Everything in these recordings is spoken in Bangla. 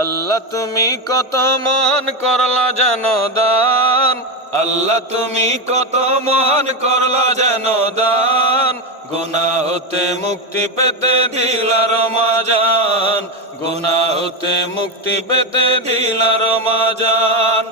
আল্লাহ তুমি কত মহান করলা যেন দান, আল্লাহ তুমি কত মহান করলা যেন দান। গুনাহ হতে মুক্তি পেতে দিলা রমাজান, গুনাহ হতে মুক্তি পেতে দিলা রমাজান।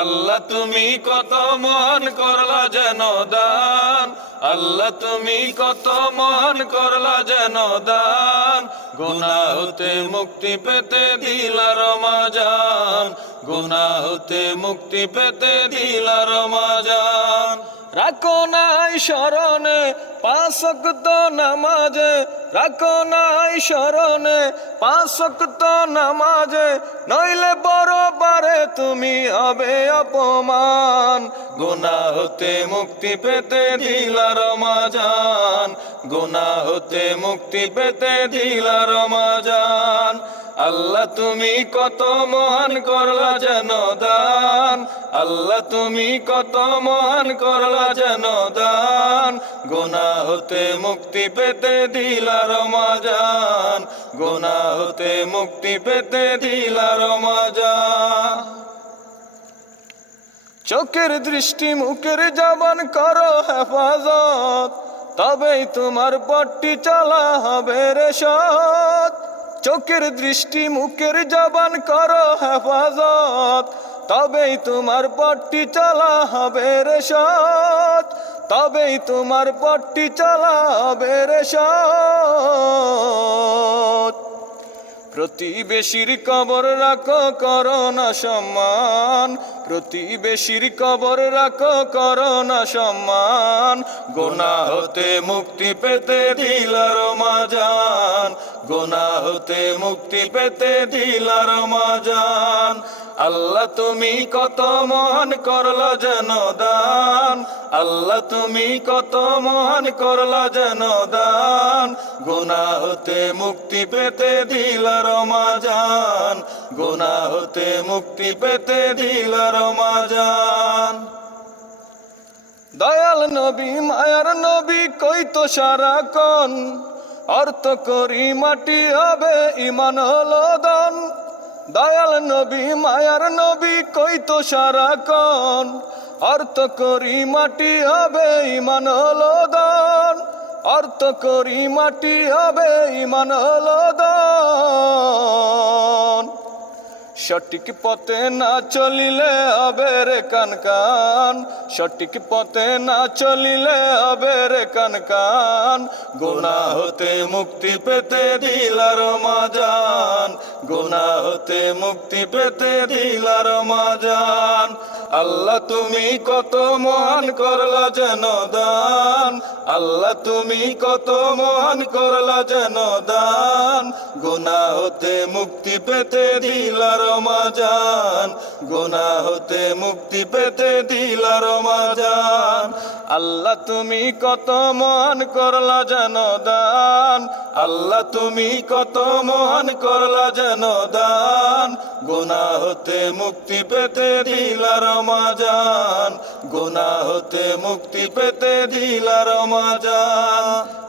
আল্লাহ তুমি কত মহান করলা যেন দান, আল্লাহ তুমি কত মহান করলা যেন দান। গুনাহ হতে মুক্তি পেতে দিলা রমাজান, গুনাহ হতে মুক্তি পেতে দিলা রমাজান। রাখো নাই স্মরণে পাঁচ ওয়াক্ত নামাজে, রাখো নাই স্মরণে পাঁচ ওয়াক্ত নামাজে, নইলে বড় বারে তুমি হবে অপমান। গুনাহ হতে মুক্তি পেতে দিলা রমাজান, গুনাহ হতে মুক্তি পেতে দিলা রমাজান। আল্লাহ তুমি কত মহান করলা যেন দান, আল্লাহ তুমি কত মহান করলা যেন দান। গুনাহ হতে মুক্তি পেতে দিলা রমাজান, গুনাহ হতে মুক্তি পেতে দিলা রমাজান। চোখের দৃষ্টি মুখের জবান করো হেফাজত, তবেই তোমার পথটি চলা হবে রে সৎ। চোখের দৃষ্টি মুখের জবান করো হেফাজত, তবেই তোমার পথটি চলা হবে রে সৎ, তবেই তোমার পথটি চলা হবে রে সৎ। প্রতিবেশীর কবর রাখো করো না সম্মান, প্রতিবেশীর কবর রাখো করো না সম্মান। গুনাহ হতে মুক্তি পেতে দিলা রমাজান, গুনাহ হতে মুক্তি পেতে দিলা রমাজান। আল্লাহ তুমি কত মহান করলা যেন দান, আল্লাহ তুমি কত মহান করলা যেন দান। গুনাহ হতে মুক্তি পেতে দিলা রমাজান, গুনাহ হতে মুক্তি পেতে দিলা রমাজান। দয়াল নবী মায়ার নবী কইতো সারাক্ষণ, অর্থ করি মাটি হবে ইমান হলো ধন। দয়াল নবী মায়ার নবী কইতো সারাক্ষণ, অর্থ করি মাটি হবে ইমান হলো ধন, অর্থ করি মাটি হবে ইমান হলো ধন। সঠিক পথে না চলিলে হবে রে কান কান, সঠিক পথে না চলিলে হবে রে কান কান। গুনাহ হতে মুক্তি পেতে দিলা রমাজান, গুনাহ হতে মুক্তি পেতে দিলা রমাজান। আল্লাহ তুমি কত মহান করলা যেন দান, আল্লাহ তুমি কত মহান করলা যেন দান। গুনাহ হতে মুক্তি পেতে দিলা রমাজান, গুনাহ হতে মুক্তি পেতে দিলা রমাজান। আল্লাহ তুমি কত মহান করলা যেন দান, আল্লাহ তুমি কত মহান করলা যেন দান। গুনাহ হতে মুক্তি পেতে দিলা রমাজান, গুনাহ হতে মুক্তি পেতে দিলা রমাজান।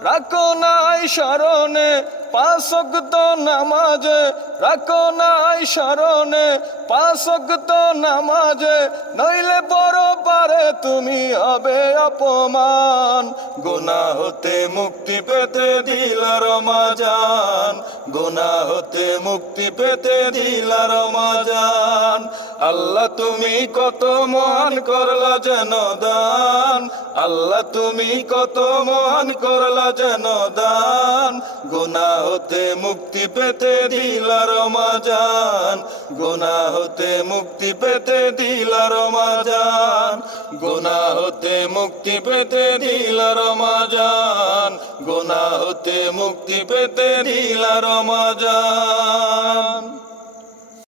রাখো নাই স্মরণে পাঁচ ওয়াক্ত নামাজে, রাখো নাই স্মরণে পাঁচ ওয়াক্ত নামাজে, নইলে বড় পারে তুমি হবে অপমান। গুনাহ হতে মুক্তি পেতে দিলা রমাজান, গুনাহ হতে মুক্তি পেতে দিলা রমাজান। আল্লাহ তুমি কত মহান করলা যেন দান, আল্লাহ তুমি কত মহান করলা যেন দান। গুনাহ হতে মুক্তি পেতে দিলা রমাজান, গুনাহ হতে মুক্তি পেতে দিলা রমাজান, গুনাহ হতে মুক্তি পেতে দিলা রমাজান, গুনাহ হতে মুক্তি পেতে দিলা রমাজান।